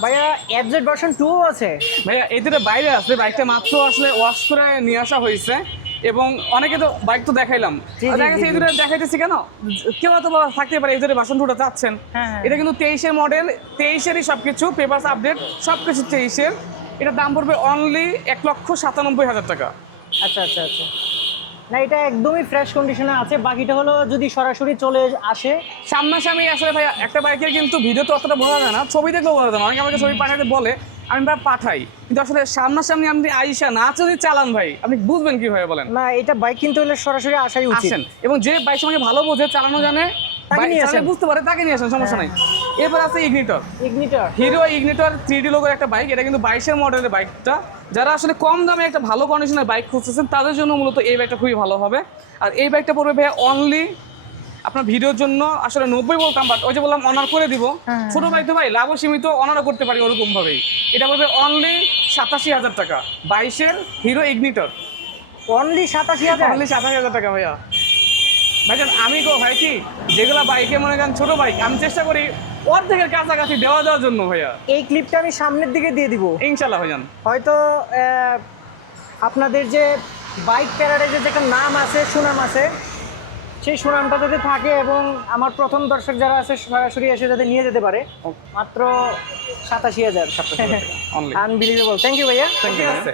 ভাইয়া FZ version 2 আছে ভাইয়া এদের বাইরে আছে, বাইকটা মাত্র আসলে ওয়াশ করে নিয়ে আসা হয়েছে এবং অনেকে তো বাইক তো দেখাইলাম, জি, জি, দেখা জি, যাচ্ছে জি। এদের দেখাইতেছি কেন, কেউ তো থাকতে পারে এদের ভার্সন 2টা চাচ্ছেন। হ্যাঁ, হ্যাঁ। এটা কিন্তু 23-এর মডেল, 23-এরই সবকিছু পেপারস আপডেট, সবকিছু 23-এর। এটার দাম পড়বে অনলি 1,97,000 টাকা। আচ্ছা আচ্ছা আচ্ছা, না এটা একদমই ফ্রেশ কন্ডিশনে আছে, বাকিটা হলো যদি সরাসরি চলে আসে। সামনাসামনি আসলে ভাই একটা বাইকের কিন্তু ভিডিও তো অতটা বোঝা যায় না, ছবি দেখলেও বোঝা যায় না। অনেকে আমাকে ছবি পাঠাতে বলে, আমি ভাই পাঠাই, কিন্তু আসলে সামনাসামনি আপনি আইসা না যদি চালান ভাই আপনি বুঝবেন কিভাবে বলেন। না এটা বাইক কিনতে হলে সরাসরি আসাই উচিত। আসেন এবং যে বাইক সম্পর্কে ভালো বোঝে, চালানো জানে, তাকে বাইক নিয়ে চালালে আসেন। বুঝতে পারে, তাকে নিয়ে আসেন, সমস্যা নাই। এরপর আছে ignitor, ignitor. Hero ignitor 3D লোগোর একটা বাইক। এটা কিন্তু 22-এর মডেলের বাইকটা। যারা আসলে কম দামে একটা ভালো কন্ডিশনের বাইক খুঁজতেছেন তাদের জন্য মূলত এই বাইকটা খুবই ভালো হবে। আর এই বাইকটা পড়বে ভাইয়া অনলি, আপনার ভিডিওর জন্য আসলে 90 বলতাম, বাট ওই যে বললাম অনার করে দিব। ছোট বাইক তো ভাই লাভও সীমিত, অনারও করতে পারি ওরকম ভাবেই। এটা পড়বে অনলি 87,000 টাকা, 22-এর হিরো ইগনিটর। অনলি 87,000। অনলি 87,000 টাকা ভাইয়া। ভাইজান আমি ভাই কি, যেগুলা বাইকে মনে করেন ছোট বাইক, আমি চেষ্টা করি অর্ধেকের কাছাকাছি দেওয়ার জন্য ভাইয়া। এই ক্লিপটা আমি সামনের দিকে দিয়ে দিব ইনশাল্লাহ ভাইজান। হয়তো আপনাদের যে বাইক প্যারাডাইজের যে একটা নাম আছে, সুনাম আছে, সেই সুনামটা যাতে থাকে এবং আমার প্রথম দর্শক যারা আছে সরাসরি এসে যাতে নিয়ে যেতে পারে। মাত্র 87,000। অনলি। আনবিলিভেবল। থ্যাংক ইউ ভাইয়া। ঠিক আছে।